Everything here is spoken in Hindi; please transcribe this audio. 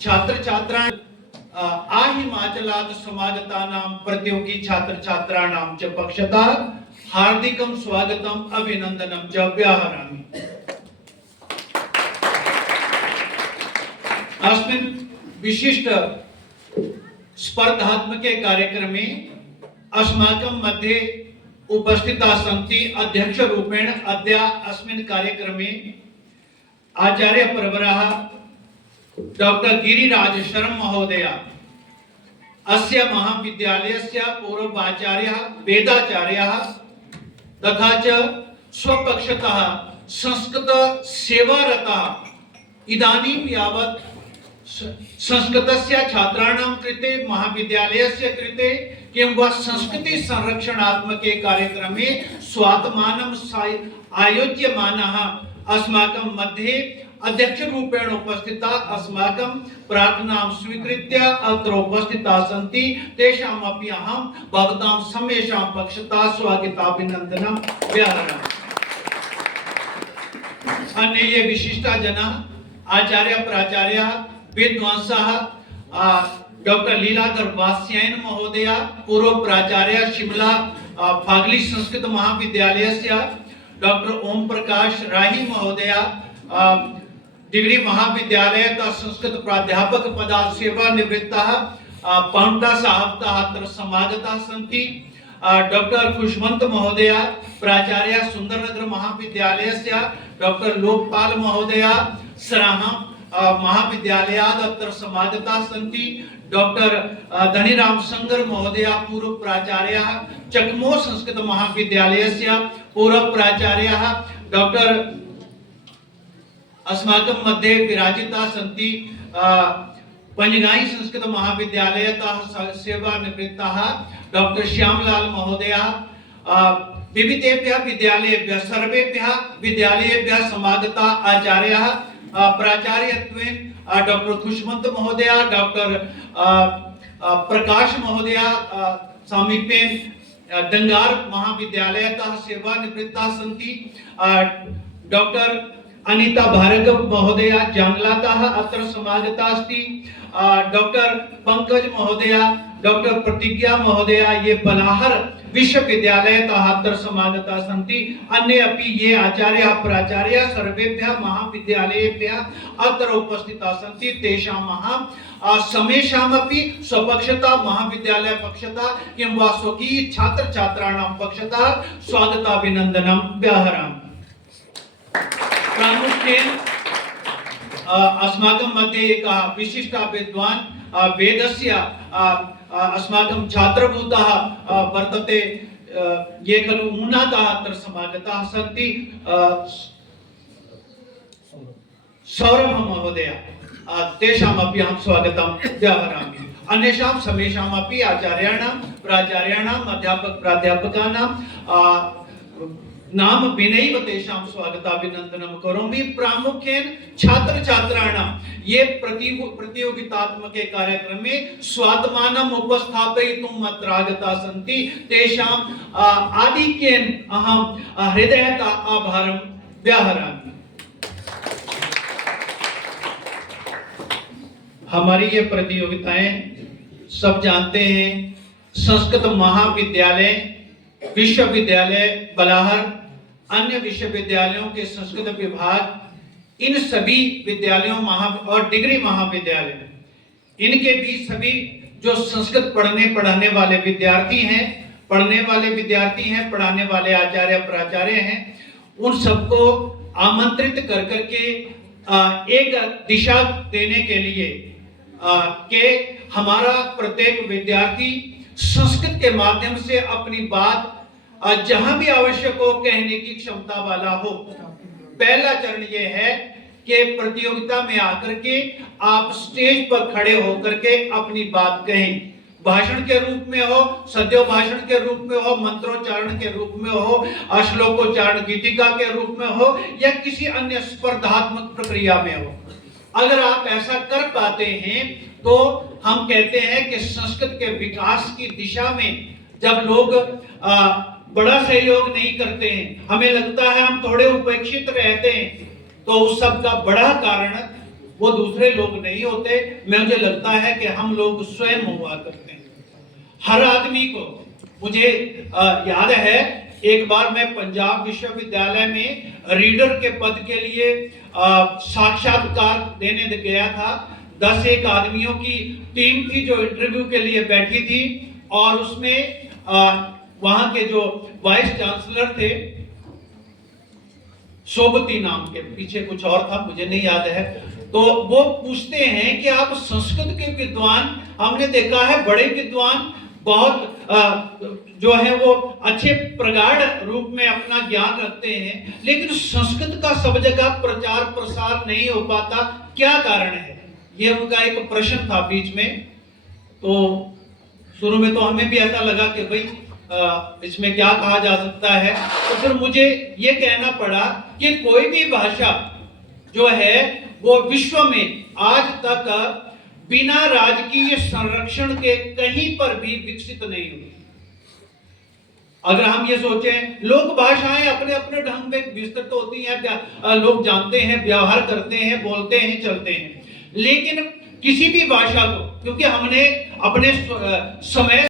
छात्र छात्रा हिमाचलात् समागतानां प्रतियोगी छात्र छात्राणां च पक्षतः हार्दिकं स्वागतम् अभिनंदनं च व्याहरामि। अस्मिन् विशिष्ट स्पर्धात्मके कार्यक्रमे अस्माकं मध्ये उपस्थिताः सन्ति। अध्यक्ष रूपेण अद्य अस्मिन् कार्यक्रमे आचार्य प्रवरः डॉक्टर गिरिराज शर्म महोदय अस्य महाविद्यालयस्य पूर्वाचार्यः वेदाचार्यः तथा च स्वपक्षतः संस्कृत सेवारतः इदानीं यावत् संस्कृतस्य छात्राणां कृते महाविद्यालयस्य कृते किंवा संस्कृति संरक्षणात्मके कार्यक्रमे स्वात्मानं आयोज्यमानः अस्माकं मध्ये अध्यक्ष रूपेण उपस्थिता अस्माकं प्रार्थनां स्वीकृत्य अत्र उपस्थिताः सन्ति। तेषाम् अपि अहं भवतां समेषां पक्षतः स्वागताभिनन्दनं व्याहरामि। अन्ये ये विशिष्टा जनाः आचार्य प्राचार्यः विद्वांसः डॉक्टर लीलाधर वात्स्यायन महोदय पूर्व प्राचार्य शिमला फागली संस्कृत महाविद्यालयस्य, डॉक्टर ओम प्रकाश राही महोदय डिग्री महाविद्यालय संस्कृत प्राध्यापक पदात् सेवानिवृत्तः पांटा साहब अत्र समागताः सन्ति। डॉक्टर खुशवंत महोदय प्राचार्य सुंदरनगर महाविद्यालयस्य, डॉक्टर लोकपाल महोदय सराहा महाविद्यालयात् अत्र समागताः सन्ति। डॉक्टर धनीराम संगर महोदय पूर्व प्राचार्यः चकमो संस्कृत महाविद्यालयस्य पूर्व प्राचार्यः। डॉक्टर अस्माकं मध्ये विराजिताः सन्ति पंजगाई संस्कृत महाविद्यालयतः सेवानिवृत्तः डॉक्टर श्यामलाल महोदय। विविधेभ्यः विद्यालयेभ्यः सर्वेभ्यः विद्यालयेभ्यः समागताः आचार्याः प्राचार्यत्वेन डॉक्टर खुशवंत महोदय, डॉक्टर प्रकाश महोदय समीपेन डंगार महाविद्यालयतः सेवानिवृत्ताः सन्ति। डॉक्टर अनिता भार्गव महोदय जांगलातः अत्र समागता अस्ति। डॉक्टर पंकज महोदय, डॉक्टर प्रतिज्ञा महोदय ये बलाहर विश्वविद्यालयतः अत्र समागता सन्ति। अन्ये अपि ये आचार्य प्राचार्य सर्वेभ्यः महाविद्यालयेभ्यः अत्र उपस्थिताः सन्ति। तेषाम् अहं समेषामपि स्वपक्षतः महाविद्यालय पक्षतः किंवा स्वकीय छात्र छात्राणां पक्षतः स्वागताभिनन्दनं व्याहरामि। प्रामुख्येन अस्माकं मध्ये एकः विशिष्ट विद्वान् वेदस्य अस्माकं छात्रभूतः वर्तते। ये खलु उन्नतः अत्र समागताः सन्ति। सौरभ महोदय तेषामपि अहं स्वागतं व्याहरामि। अन्येषां समेषामपि आचार्याणां प्राचार्याणाम् अध्यापक प्राध्यापकानां नाम विनैव तेषां स्वागताभिनन्दनं करोमि। प्रामुख्येन छात्र छात्राणां ये प्रतियोगितात्मके कार्यक्रमे स्वात्मानम् उपस्थापयितुम् अत्र आगताः सन्ति तेषाम् आधिक्येन अहं हृदयतः आभारं व्याहरामि। हमारी ये प्रतियोगिताएं सब जानते हैं। संस्कृत महाविद्यालय, विश्वविद्यालय बलाहर, अन्य विश्वविद्यालयों के संस्कृत विभाग, इन सभी विद्यालयों और डिग्री महाविद्यालय, इनके भी सभी जो संस्कृत पढ़ाने वाले विद्यार्थी हैं, पढ़ाने वाले आचार्य प्राचार्य हैं, उन सबको आमंत्रित कर करके एक दिशा देने के लिए कि हमारा प्रत्येक विद्यार्थी संस्कृत के माध्यम से अपनी बात जहां भी आवश्यक हो कहने की क्षमता वाला हो। पहला चरण यह है कि प्रतियोगिता में आकर के आप स्टेज पर खड़े होकर के अपनी बात कहें। भाषण के रूप में हो, सद्यो भाषण के रूप में हो, मंत्रोच्चारण के रूप में हो, श्लोकोच्चारण गीतिका के रूप में हो या किसी अन्य स्पर्धात्मक प्रक्रिया में हो। अगर आप ऐसा कर पाते हैं तो हम कहते हैं कि संस्कृत के विकास की दिशा में जब लोग बड़ा सहयोग नहीं करते हैं, हमें लगता है हम थोड़े उपेक्षित रहते हैं, तो उस सब का बड़ा कारण वो दूसरे लोग नहीं होते, मुझे लगता है कि हम लोग स्वयं हुआ करते हैं। हर आदमी को, मुझे याद है एक बार मैं पंजाब विश्वविद्यालय में रीडर के पद के लिए साक्षात्कार देने गया था। 10 आदमियों की टीम थी जो इंटरव्यू के लिए बैठी थी, और उसमें वहां के जो वाइस चांसलर थे, सोबती नाम के, पीछे कुछ और था मुझे नहीं याद है, तो वो पूछते हैं कि आप संस्कृत के विद्वान, हमने देखा है बड़े विद्वान बहुत जो है वो अच्छे प्रगाढ़ रूप में अपना ज्ञान रखते हैं, लेकिन संस्कृत का सब जगह प्रचार प्रसार नहीं हो पाता, क्या कारण है? ये उनका एक प्रश्न था बीच में। तो शुरू में तो हमें भी ऐसा लगा कि भाई इसमें क्या कहा जा सकता है, तो फिर मुझे ये कहना पड़ा कि कोई भी भाषा जो है वो विश्व में आज तक बिना राजकीय संरक्षण के कहीं पर भी विकसित नहीं हुई। अगर हम ये सोचें, लोक भाषाएं अपने अपने ढंग में विस्तृत होती हैं, लोग जानते हैं, व्यवहार करते हैं, बोलते हैं, चलते हैं, लेकिन किसी भी भाषा को, क्योंकि हमने अपने समय